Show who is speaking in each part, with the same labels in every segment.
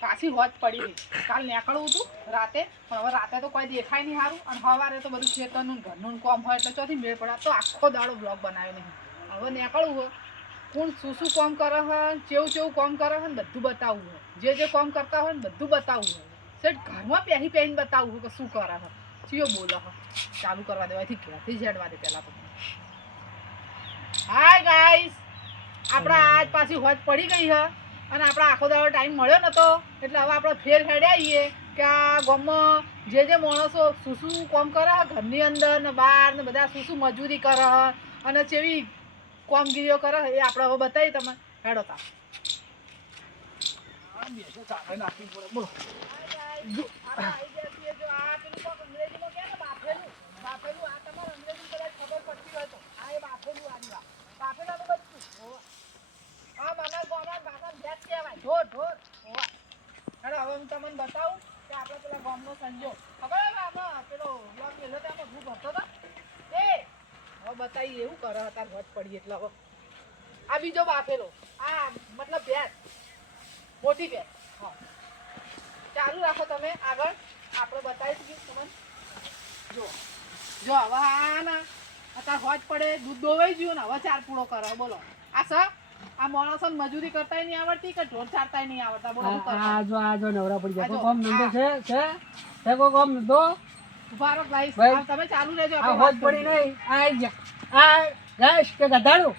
Speaker 1: પાછી હોજ પડી ગઈ. કાલ નીકળવું હતું રાતે પણ હવે રાતે તો કોઈ દેખાય નહીં સારું અને સવારે તો બધું ખેતરનું ઘરનું કોમ હોય એટલે ચોથી મેળ પડે તો આખો દાડો બ્લોગ બનાવ્યો નહીં. હવે નીકળવું હોય. કોણ શું શું કોમ કરે છે કેવું કેવું કોમ કરે છે ને બધું બતાવવું હોય. જે જે કોમ કરતા હોય ને બધું બતાવવું હોય. સેટ ઘરમાં પહેરી પહેરીને બતાવવું હોય કે શું કરે છે ચિયો બોલે છે ચાલુ કરવા દેવાથી ઘેરથી ઝેડવા દે પહેલાં તો. હાય ગાઈસ આપણા આજ પાછી હોજ પડી ગઈ છે અને આપણે આખો દાડો ટાઈમ મળ્યો નતો. એટલે હવે આપણે ફેર હેડ્યા આવીએ કે આ ગામમાં જે જે માણસો શું શું કામ કરે ઘરની અંદર ને બહાર ને બધા શું શું મજૂરી કરે અને જેવી કામગીરીઓ કરે એ આપણે હવે બતાવી તમે. હેડો તા બોલો જો, આ આઈ ગયા છીએ જો આ પેલું કોક અંગ્રેજીમાં કહે ને બાફેલું. બાફેલું, આ તમારે અંગ્રેજી કદાચ ખબર પડતી હોય તો. આ એ બાફેલું આની વાત. બાફેલાનું બચ્ચું. હોવે. આ મારા ગામમાં બાફા ભેંસ કહેવાય. ઢોર, ઢોર. હોવે. હેડો, હવે હું તમને બતાવું કે આપણે પેલા ગામનો સંજો. ખબર હવે આમાં પેલો બ્લોક મેલ્યો તો આમાં ભૂ ભરતો હતો? એ, હવે એવું કરે પડી એટલે હવે. આ બીજો બાફેલો. આ મતલબ ભેંસ. મોટી ભેંસ. હા. ચાલુ રાખો તમે. આગળ આપણે બતાવી શકીએ તમને. જો. જો હવે આના અત્યારે હોજ પડે. દૂધ દોવાઈ ગયું ને હવે ચાર પૂળો કરો બોલો. આ સર આ માણસો મજૂરી કરતાય નહીં આવડતી કે ઢોર ચારતાય નહીં આવડતા? બોલો
Speaker 2: આ જો આ જો નવરા પડી જાય કોમ
Speaker 1: આ.
Speaker 2: છે છે? છે કો કોમ નંદો
Speaker 1: ઊભા રહો guys.
Speaker 2: ભાઈ,
Speaker 1: આ તમે ચાલુ રહેજો
Speaker 2: આ
Speaker 1: આપણે
Speaker 2: હોજ પડી નહીં. આ આ ગાઈસ કે ગધાડું?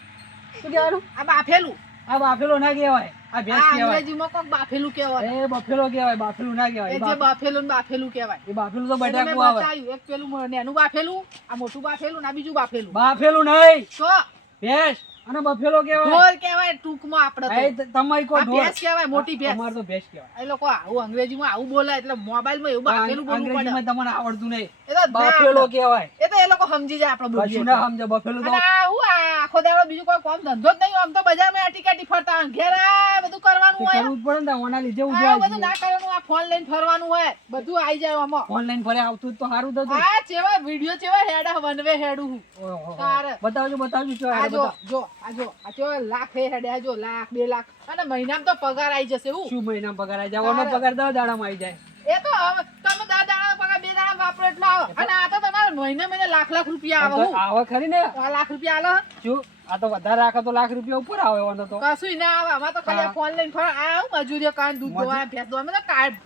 Speaker 2: શું કહેવાનું?
Speaker 1: આ બાફેલું.
Speaker 2: આ બાફેલો ના કહેવાય. આ ભેંસ કહેવાય.
Speaker 1: અંગ્રેજીમાં કોક બાફેલું કહેવાય.
Speaker 2: એ બફેલો કહેવાય બાફેલું ના
Speaker 1: એ જે બાફેલું ને બાફેલું કહેવાય.
Speaker 2: એ બાફેલું તો બટાકું આવે.
Speaker 1: એક પેલું નેનું બાફેલું આ મોટું બાફેલું ના બીજું બાફેલું.
Speaker 2: બાફેલું નહીં.
Speaker 1: તો?
Speaker 2: ભેંસ અને બફેલો કહેવાય.
Speaker 1: ઢોર કહેવાય ટૂંકમાં આપણે
Speaker 2: તમારી કોઈ ઢોર
Speaker 1: ભેંસ કહેવાય મોટી ભેંસ.
Speaker 2: અમાર તો ભેંસ કહેવાય.
Speaker 1: એ લોકો આવું અંગ્રેજીમાં આવું બોલાય એટલે મોબાઈલમાં એવું બાફેલું બોલવું પડે.
Speaker 2: અંગ્રેજીમાં તમને આવડતું નહીં.
Speaker 1: એ તો
Speaker 2: બાફેલો
Speaker 1: આવડે. તો એ લોકો સમજી જાય આપણો
Speaker 2: કશું ના સમજે બફેલું તો
Speaker 1: આ હું આખો દાડો બીજું કોઈ કામ ધંધો જ નહીં આમ તો બજારમાં આટી કાટી ફરતા હોય ઘેર આ બધું કરવાનું હોય.
Speaker 2: કરવું પડે ને ઓના લીધે
Speaker 1: આ
Speaker 2: ઉજવાય
Speaker 1: બધું ના કરવાનું આ ફોન લઈને ફરવાનું હોય બધું આવી જાય આમાં.
Speaker 2: ઓનલાઈન ફરે આવતું તો સારું થતું.
Speaker 1: આ ચેવા વિડિયો ચેવા હેડા વનવે હેડું હું.
Speaker 2: બતાવજો બતાવજો જો
Speaker 1: આ જો. જો આ જો આ જો લાખ હે હેડે જો લાખ બે લાખ. અને મહિનામાં તો પગાર આવી જશે હું.
Speaker 2: શું મહિનામાં પગાર આવી જાય? ઓનો પગાર દસ દાડામાં આવી જાય.
Speaker 1: એ તો વાપરો એટલે આવે. અને આ તો તમારે મહિને મહિને લાખ લાખ રૂપિયા આવે
Speaker 2: આવે ખરી ને.
Speaker 1: આ લાખ રૂપિયા આલો
Speaker 2: જો આ તો વધારે રાખે તો લાખ રૂપિયા ઉપર આવે ઓનો તો.
Speaker 1: કશું ના આવે. આમાં તો ખાલી ફોન લઈને ફોન આ હું મજૂરીઓ કાઢ દૂધ
Speaker 2: મજૂર-
Speaker 1: દોવા ભેંસ દોવા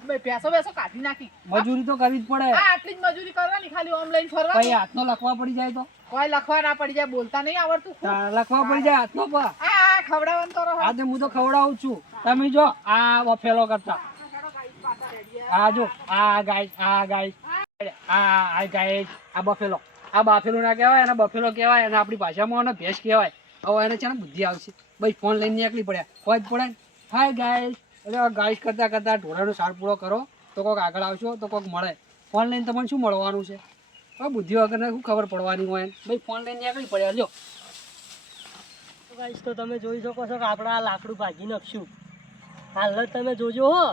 Speaker 1: તો ભેંસો ભેંસો કાઢી નાખી.
Speaker 2: મજૂરી તો કરવી જ પડે.
Speaker 1: હા આટલી જ મજૂરી કરવાની ખાલી ઓનલાઈન
Speaker 2: ફરવા
Speaker 1: ફરવાની.
Speaker 2: હાથનો લખવા પડી જાય તો.
Speaker 1: કોઈ લખવા ના પડી જાય બોલતા નહીં આવડતું
Speaker 2: લખવા પડી જાય હાથનો પર
Speaker 1: આ ખવડાવવાનું કરો રહો.
Speaker 2: આજે હું તો ખવડાવું છું. તમે જો આ વફેલો કરતા. આ જો આ ગાય આ ગાય આ આ ગાય, આ બફેલો. આ બફેલો ના કહેવાય, અને બફેલો કહેવાય, અને આપણી ભાષામાં એને ભેંસ કહેવાય. હવે એને છે ને બુદ્ધિ આવશે. ભાઈ ફોન લઈને નીકળી પડ્યા. હોય જ પડે. હાય ગાય એટલે ગાઈસ કરતા કરતા ઢોળાનો સાર પૂરો કરો. તો કોઈક આગળ આવશો, તો કોઈક મળે. ફોન લઈને તમને શું મળવાનું છે? હવે બુદ્ધિ વગરને શું ખબર પડવાની હોય ભાઈ ફોન લઈને નીકળી પડ્યા. લ્યો.
Speaker 3: ગાઈશ તો તમે જોઈ શકો છો કે આપણે આ લાકડું ભાગી નાખશું હાલ તમે જોજો હો.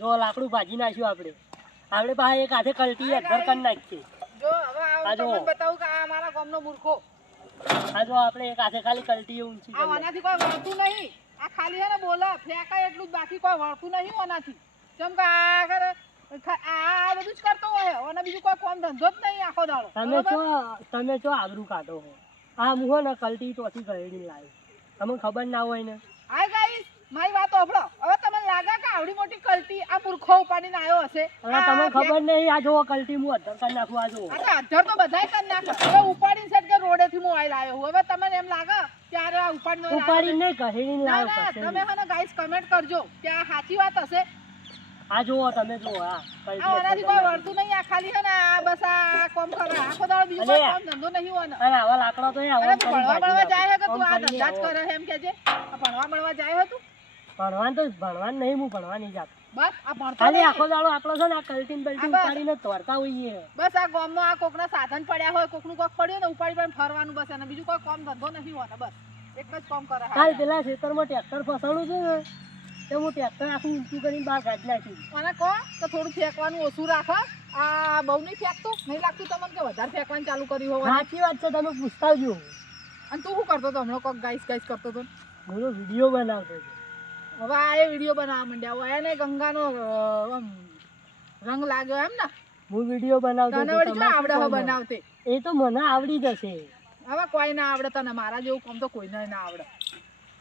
Speaker 3: જો લાકડું ભાગી નાખ્યું આપણે. આપણે પાસે એક હાથે કલટી અધર કરી નાખીએ.
Speaker 1: જો હવે આ
Speaker 3: આ જો.
Speaker 1: તમને બતાવું કે આ મારા ગામનો મૂર્ખો.
Speaker 3: આ જો આપણે એક હાથે ખાલી કલટી ઊંચી
Speaker 1: આ આનાથી કોઈ વળતું નહીં. આ ખાલી હે ને બોલે એટલું જ બાકી કોઈ વળતું નહીં આનાથી. કેમ કે આ કરે આ બધું જ કરતો હોય. અને બીજું કોઈ કામ ધંધો જ નહીં આખો દાડો.
Speaker 3: તમે? તમે ચો આબરૂ કાઢો. હો આ મુહો ને કલટી તો ગળેડી લાવી તમને ખબર ના હોય ને?
Speaker 1: Hi guys. મારી વાત ઓફળો હવે તમને લાગે કે આવડી મોટી કલટી આ મૂર્ખો ઉપાડીને આવ્યો હશે?
Speaker 3: હવે તમને ખબર નહીં આ જો કલટી હું અધર કરી નાખું આ જો
Speaker 1: અરે અધર તો બધાય કરી નાખે. હવે ઉપાડીને સેટ કે રોડેથી હું આઈ લાવ્યો હવે તમને એમ લાગે કે અરે આ ઉપાડીને
Speaker 3: ઉપાડી નહીં કહેડી
Speaker 1: ના
Speaker 3: લાવ્યો
Speaker 1: ના તમે મને ગાઈસ કમેન્ટ કરજો કે આ સાચી વાત હશે?
Speaker 3: આ જુઓ તમે જુઓ આ
Speaker 1: આ
Speaker 3: કલટી
Speaker 1: આનાથી કોઈ વર્તું નહીં આ ખાલી છે ને આ બસ આ કોમ કરે. આખો દાડો બીજું કોઈ કામ ધંધો નહીં હોય ને.
Speaker 3: અરે આવા લાકડા તો એ આવા
Speaker 1: ભણવા ભણવા જાય હે કે તું આ ધંધા જ કરે એમ કેજે છે? ભણવા ભણવા જાય હે તું?
Speaker 3: ભણવાનું તો ભણવાનું નહીં હું ભણવા નહીં જાતો
Speaker 1: બસ આ ભણતો
Speaker 3: ખાલી આખો દાડો આટલો છે ને આ કલટીન બલટીન. ઉપાડીને તોડતા હોઈએ.
Speaker 1: બસ આ ગામમાં આ કોકના સાધન પડ્યા હોય કોકનું કોક પડ્યું ને ઉપાડી પાડીને ફરવાનું બસ અને બીજું કોઈ કામ ધંધો નથી હોતો બસ. એક જ કામ કરે
Speaker 3: કાલ પેલા ખેતરમાં ટ્રેક્ટર ફસાણું છે ને તે હું ટ્રેક્ટર આખું ઊંચું કરીને બહાર કાઢી નાખ્યું
Speaker 1: અને કહો તો થોડું ફેંકવાનું ઓછું રાખો આ બહુ નહીં ફેંકતું? નહીં લાગતું તમને કે વધારે ફેંકવાનું ચાલુ કર્યું હોય?
Speaker 3: સાચી વાત છે તમે પૂછતા જો
Speaker 1: અને તું શું કરતો હતો હમણાં? કોક ગાઈસ ગાઈસ કરતો હતો
Speaker 3: હું વીડિયો બનાવતો હતો.
Speaker 1: હવે આ એ વીડિયો બનાવવા માંડ્યા. હોય એને ગંગાનો રંગ લાગ્યો એમ ને.
Speaker 3: હું વીડિયો બનાવતો
Speaker 1: તને વળી આવડે
Speaker 3: શું
Speaker 1: હો બનાવતે.
Speaker 3: એ તો મને આવડી જશે.
Speaker 1: હવે કોઈ ના આવડે તને મારા જેવું કામ તો કોઈને ના આવડે.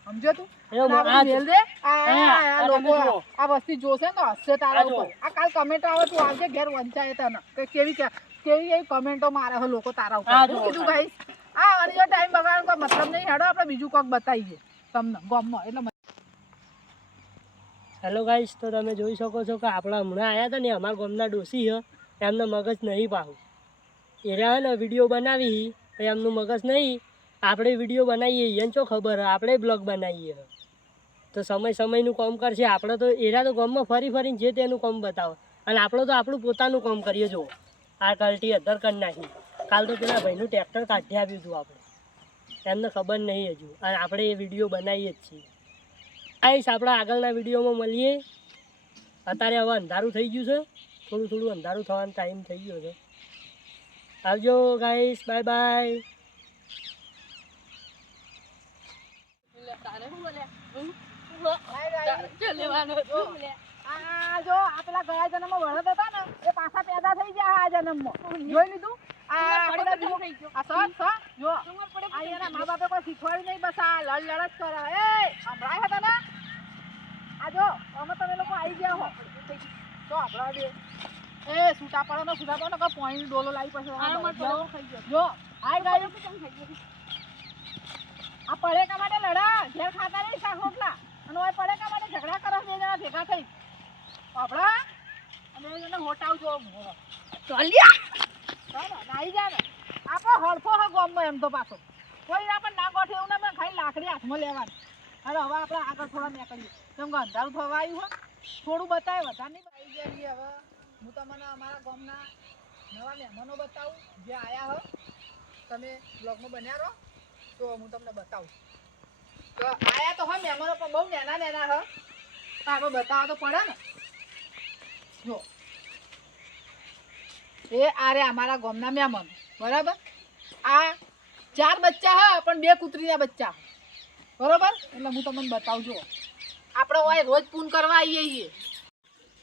Speaker 1: સમજો તું?
Speaker 3: એ
Speaker 1: મેલ દે. આ લોકો આ વસ્તી જોશે ને તો હસશે તારા ઉપર. આ કાલ કમેન્ટ આવે તું આવજે ઘેર વંચાય તને. કે કેવી કે- કેવી એવી કમેન્ટો મારે છે લોકો તારા ઉપર. શું કીધું
Speaker 3: ભાઈ?
Speaker 1: ગાઈસ આ અનિયો ટાઈમ બગાડવાનો કોઈ મતલબ નહીં. હેડો આપણે બીજું કોક બતાવીએ તમને. ગામમાં એટલે
Speaker 3: હેલો ગાઈસ તો તમે જોઈ શકો છો કે આપણા હમણાં આવ્યા હતા ને, અમારા ગામના ડોસી હ એમનો મગજ નહીં પાવું એ રહ્યા ને વીડિયો બનાવી તો એમનું મગજ નહીં. આપણે વીડિયો બનાવીએ એને શું ખબર આપણે બ્લોગ બનાવીએ તો સમય સમયનું કામ કરશે. આપણે તો, એરા તો ગામમાં ફરી ફરીને જે તેનું કામ બતાવો. અને આપણે તો આપણું પોતાનું કામ કરીએ જો આ કલ્ટી અધર કરી નાખી. કાલ તો પેલા ભાઈનું ટ્રેક્ટર કાઢી આપ્યું હતું આપણે. એમને ખબર નહીં હજુ. અને આપણે એ વીડિયો બનાવીએ જ છીએ. આઈશ આપણા આગળના વિડીયોમાં મળીએ. અત્યારે હવે અંધારું થઈ ગયું છે. થોડું થોડું અંધારું થવાનો ટાઈમ થઈ ગયો છે. આવજો ગાઈશ બાય બાય
Speaker 1: આ જો આ પેલા ગયા જન્મમાં. વળદ હતા ને એ પાછા પેદા થઈ ગયા આ જન્મમાં જોઈ લીધું મા બાપે કોઈ શીખવાડ્યું નહીં બસ આ લડ લડ જ કરે. એ સંભળાય હતા ને જો અમે તમે લોકો આવી ગયા હો. તો આપણા એ સૂટા પડો ને સૂટા પડો કોઈ પોઈન્ટ ડોલો લાવી પછી જો આ ગયો આ પડેકા માટે લડા ઘેર ખાતા નહીં શાક રોટલા. અને ઓય પડેકા માટે ઝઘડા કરો બે જણા ભેગા થઈ. આપડા અને એને હોટાવજો ચાલ્યા નાઈ જા ને. આપણો હળફો હે ગોમમાં એમ તો પાછો. કોઈ આપણે ના ગોઠે એવું ના ખાલી લાકડી હાથમાં લેવાની. અરે હવે આપણે આગળ થોડા નીકળીએ. કેમ કે અંધારું થવા આવ્યું હોય થોડું બતાવે વધારે નહીં આવી છીએ હવે. હું તમને અમારા ગામના નવા મહેમાનો બતાવું, જે આવ્યા હો. તમે બ્લોગમાં બન્યા રહો, તો હું તમને બતાવું. તો આયા તો હો મહેમાનો, પણ બહુ નાના નાના હો. તો આપણે બતાવવા તો પડે ને. જો. એ આ રે અમારા ગામના મહેમાનો, બરાબર? આ ચાર બચ્ચા હ, પણ બે કૂતરીના બચ્ચા બરોબર? એટલે હું તમને બતાવું જો આપણે હોય રોજ પૂન કરવા આવીએ છીએ.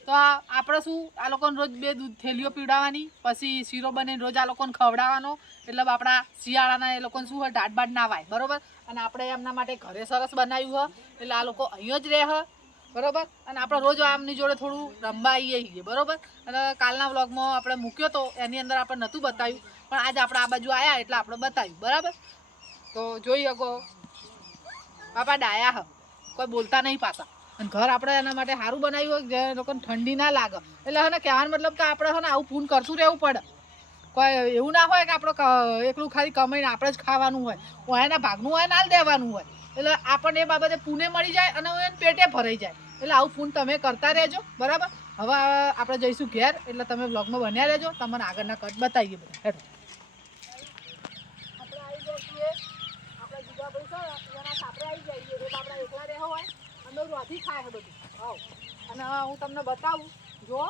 Speaker 1: તો આપણે શું, આ લોકોને રોજ બે દૂધ થેલીઓ પીવડાવવાની, પછી શીરો બને રોજ આ લોકોને ખવડાવવાનો. એટલે આપણા શિયાળાના એ લોકોને શું હોય દાઢ બાટ ના વાય. બરાબર? અને આપણે એમના માટે ઘરે સરસ બનાવ્યું હોય, એટલે આ લોકો અહીંયો જ રહે હ. બરાબર? અને આપણે રોજ આમની જોડે થોડું રમવા આવીએ છીએ. બરોબર? અને કાલના વ્લોગમાં આપણે મૂક્યો તો, એની અંદર આપણે નહોતું બતાવ્યું. પણ આજે આપણે આ બાજુ આવ્યા એટલે આપણે બતાવ્યું. બરાબર? તો જોઈ શકો. બાપા ડાયા હ. કોઈ બોલતા નહીં પાછા અને ઘર આપણે એના માટે સારું બનાવ્યું હોય જે લોકોને ઠંડી ના લાગે. એટલે હને કહેવાનો મતલબ કે આપણે હને આવું ફૂન કરતું રહેવું પડે. કોઈ એવું ના હોય કે આપણે એકલું ખાલી કમાઈને આપણે જ ખાવાનું હોય. એના ભાગનું હોય ના દેવાનું હોય. એટલે આપણને એ બાબતે પૂને મળી જાય અને એને પેટે ભરાઈ જાય. એટલે આવું ફૂન તમે કરતા રહેજો, બરાબર? હવે આપણે જઈશું ઘેર, એટલે તમે બ્લોગમાં બન્યા રહેજો. તમને આગળના કટ બતાવીએ બધા. હેઠો આપણે આવી ગયા છીએ આપણે જીગાભાઈ છે એના આવી જઈએ એ બાપડા એકલા રહેવા હોય અંદર રોધી ખાય છે બધું. હાવ અને હું તમને બતાવું, જો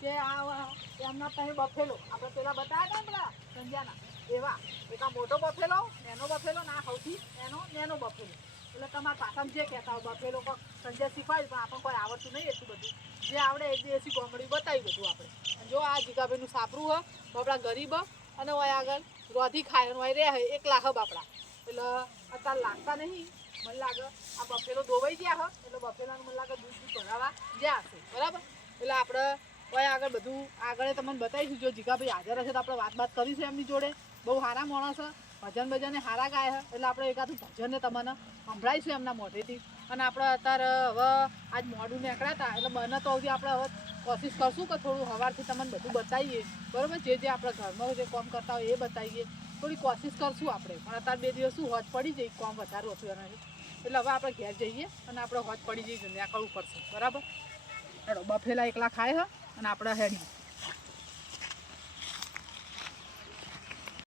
Speaker 1: કે આ એમના તમે બફેલો. આપણે પેલા બતાવ્યા હતા પેલા સંધ્યાના? એવા. એક આ મોટો બફેલો એનો બફેલો ના સૌથી એનો નેનો બફેલો. એટલે તમારા પાછળ જે કહેતા હોય, બફેલો પણ સંજય શીખવાડ્યું પણ આપણને કોઈ આવડતું નહીં એટલું બધું. જે આવડે એ દેશી ગોમડી બતાવી બધું આપણે. જો આ જીગાભાઈનું સાપરું હ બાપડા ગરીબ અને હોય આગળ રોધી ખાય હોય રહે, એકલા હ બાપડા એટલે અત્યારે લાગતા નહીં. મને લાગે આ બફેલો ધોવાઈ ગયા હ. એટલે બફેલાનું મને લાગે દૂધ ભરાવા ગયા હશે. બરાબર? એટલે આપણે કોઈ આગળ બધું આગળ તમને બતાવીશું. જો જીગાભાઈ હાજર હશે તો આપણે વાત વાત કરીશું એમની જોડે. બહુ સારા માણસ ભજન ભજન સારા ગાય છે એટલે આપણે એકાદું ભજનને તમને સંભળાવીશું એમના મોઢેથી. અને આપણે અત્યારે હવે આજ મોડું નીકળ્યા હતા એટલે બને તો સુધી આપણે હવે કોશિશ કરશું કે થોડું સવારથી તમને બધું બતાવીએ. બરાબર? જે જે આપણે ઘરમાં જે કામ કરતા હોય એ બતાવીએ. થોડી કોશિશ કરશું આપણે. પણ અત્યારે બે દિવસ શું હોજ પડી જાય, કોમ વધારે ઓછું એના એટલે હવે આપણે ઘેર જઈએ અને આપણે હોજ પડી જઈએ ત્યાં કરવું પડશે. બરાબર? બફેલા એકલા ખાય હ અને આપણે હેડી